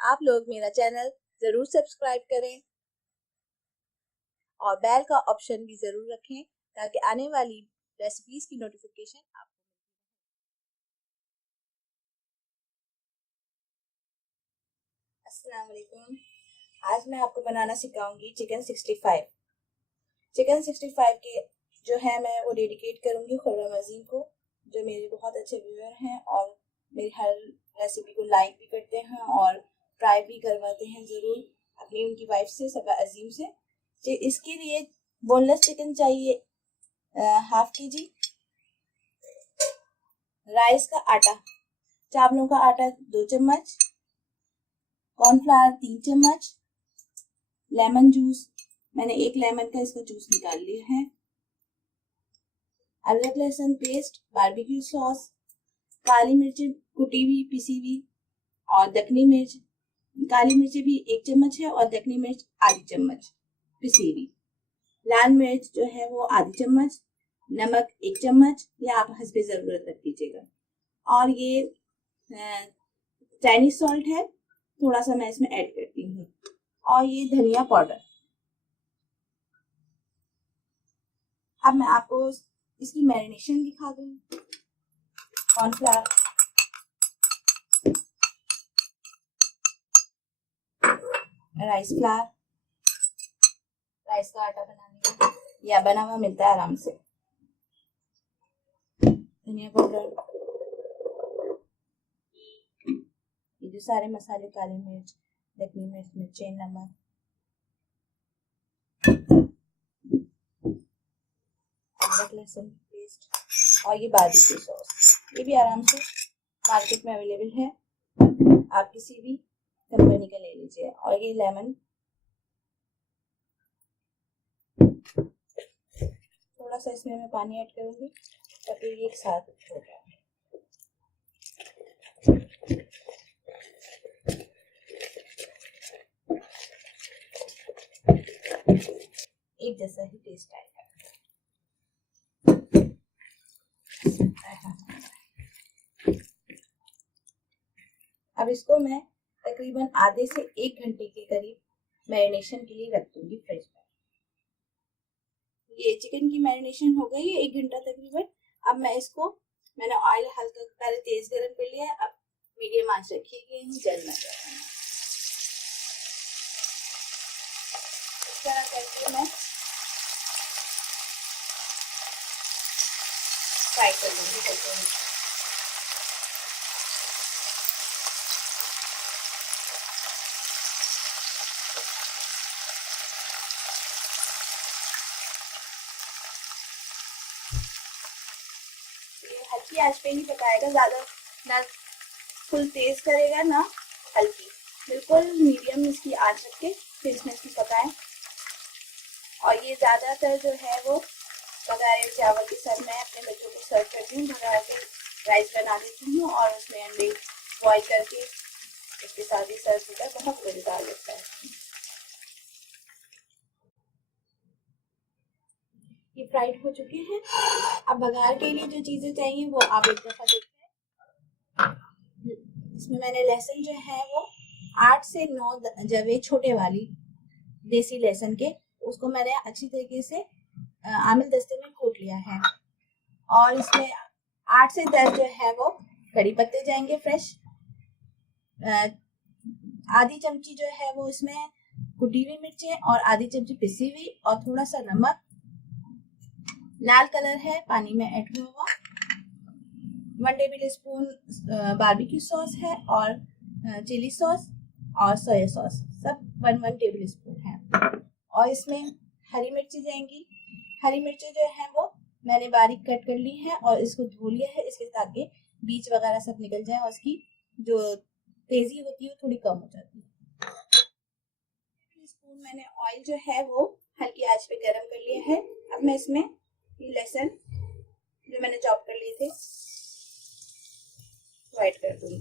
आप लोग मेरा चैनल ज़रूर सब्सक्राइब करें और बेल का ऑप्शन भी ज़रूर रखें ताकि आने वाली रेसिपीज़ की नोटिफिकेशन आपको। अस्सलाम वालेकुम। आज मैं आपको बनाना सिखाऊंगी चिकन 65। चिकन 65 के जो है मैं वो डेडिकेट करूंगी खुर्रम अजीम को, जो मेरे बहुत अच्छे व्यूअर हैं और मेरी हर रेसिपी को लाइक भी करते हैं और ट्राई भी करवाते हैं ज़रूर अपनी उनकी वाइफ से, सबा अजीम से। इसके लिए बोनलेस चिकन चाहिए 1/2 kg, राइस का आटा, चावलों का आटा 2 चम्मच, कॉर्नफ्लावर 3 चम्मच, लेमन जूस, मैंने 1 लेमन का इसका जूस निकाल लिया है, अदरक लहसुन पेस्ट, बारबेक्यू सॉस, काली मिर्च कुटी हुई पिसी हुई और दखनी मिर्च, काली मिर्च भी 1 चम्मच है और दखनी मिर्च आधी चम्मच पिसी हुई, लाल मिर्च जो है वो आधी चम्मच, नमक 1 चम्मच या आप हस्बे ज़रूरत रख दीजिएगा। और ये चाइनीज सॉल्ट है, थोड़ा सा मैं इसमें ऐड करती हूँ, और ये धनिया पाउडर। अब मैं आपको इसकी मैरिनेशन दिखा दूँ। कॉर्नफ्लावर, राइस फ्लावर, राइस का आटा बनाने या बना हुआ मिलता है आराम से, धनिया पाउडर, ये जो सारे मसाले, काली मिर्च, दखनी मिर्च, मिर्ची, नमक, अदरक लहसुन पेस्ट और ये बारबेक्यू सॉस, ये भी आराम से मार्केट में अवेलेबल है, आप किसी भी कंपनी का ले लीजिए। और ये लेमन, थोड़ा सा इसमें मैं पानी ऐड करूंगी ताकि ये एक साथ हो जाए। एक जैसा ही टेस्ट आएगा। अब इसको मैं तकरीबन आधे से 1 घंटे के करीब मैरिनेशन के लिए रख दूंगी फ्रिज में। ये चिकन की मैरिनेशन हो गई है 1 घंटा तकरीबन। अब मैं इसको, मैंने ऑयल हल्का पहले तेज गरम कर लिया है, अब मीडियम आंच रखिएगा, जल ना जाए। इस तरह करके मैं फ्राई कर लूंगी हल्के। हल्की आंच पे ही पकाएगा, ज्यादा ना फुल तेज करेगा ना हल्की, बिल्कुल मीडियम इसकी आंच रख के फिर इसमें इसको पकाएं। और ये ज्यादातर जो है वो बघारे हुए चावल के साथ मैं अपने बच्चों को सर्व करती हूँ। बघार के राइस बना देती हूँ और उसमें अंडे बॉईल करके इसके साथ ही सर्व होता है, बहुत मजेदार लगता है। ये फ्राइड हो चुके हैं। अब बघार के लिए जो चीजें चाहिए वो आप एक दफा देखते हैं। इसमें मैंने लहसुन जो है वो 8 से 9 जवे छोटे वाली देसी लहसुन के, उसको मैंने अच्छी तरीके से आमिल दस्ते में कूट लिया है। और इसमें 8 से 10 जो है वो कड़ी पत्ते जाएंगे फ्रेश, आधी चमची जो है वो इसमें कुटी हुई मिर्चें और आधी चमची पिसी हुई और थोड़ा सा नमक, लाल कलर है पानी में ऐड हुआ हुआ, 1 टेबल स्पून बारबेक्यू सॉस है और चिली सॉस और सोया सॉस, सब 1 टेबल स्पून है। और इसमें हरी मिर्ची जाएंगी, हरी मिर्ची जो है वो मैंने बारीक कट कर ली है और इसको धो लिया है, इसके ताकि बीज वगैरह सब निकल जाए और उसकी जो तेजी होती है वो थोड़ी कम हो जाती है। स्पून मैंने ऑयल जो है वो हल्की आंच पे गरम कर लिया है। अब मैं इसमें ये लहसुन जो मैंने चॉप कर लिए थे वो ऐड कर दूंगी।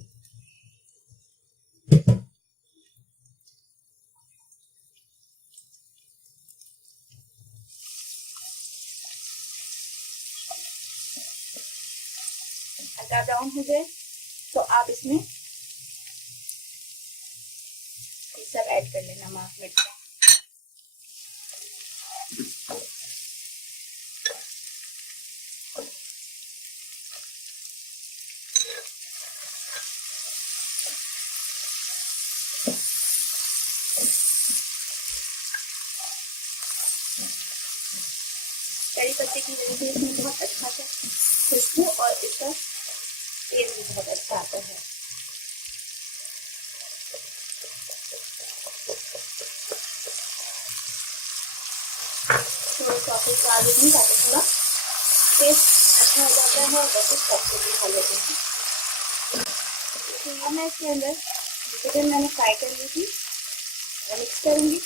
हल्का ब्राउन हो जाए तो आप इसमें सब ऐड कर लेना, नमक मिर्च। कड़ी पत्ते की वजह से इसमें बहुत अच्छा सा खुशबू और इसका टेस्ट भी बहुत अच्छा आता है। थोड़ा सॉफ्ट खा देती हूँ ताकि थोड़ा टेस्ट अच्छा हो जाता है और बस सॉफ्ट भी खा लेते हैं। अब मैं इसके अंदर चिकन मैंने फ्राई कर ली थी और मिक्स करूँगी।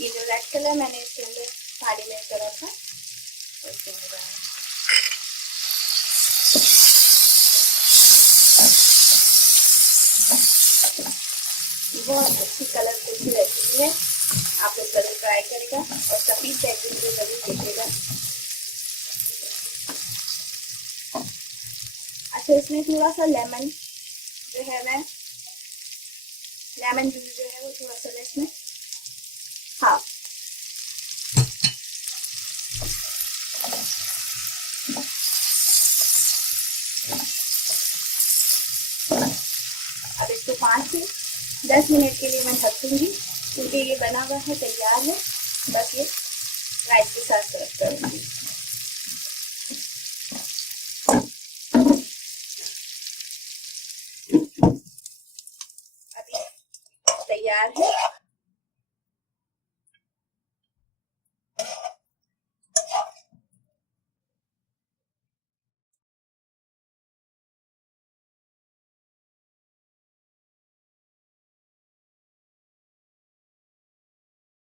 ये जो रेड कलर मैंने इसके अंदर थाली में करा था इसके अंदर बहुत अच्छी कलरफुल सी रेसिपी है। आप लोग जरूर ट्राई करेगा और सफेद पैकिंग भी जरूर देखिएगा। अच्छा, इसमें थोड़ा सा लेमन जो है मैं लेमन जूस जो है वो थोड़ा सा इसमें हाफ अब इसको 5 से 10 मिनट के लिए मैं ढक दूंगी क्योंकि ये बना हुआ है, तैयार है। बस ये राइस के साथ सर्व करूंगी। अभी तैयार है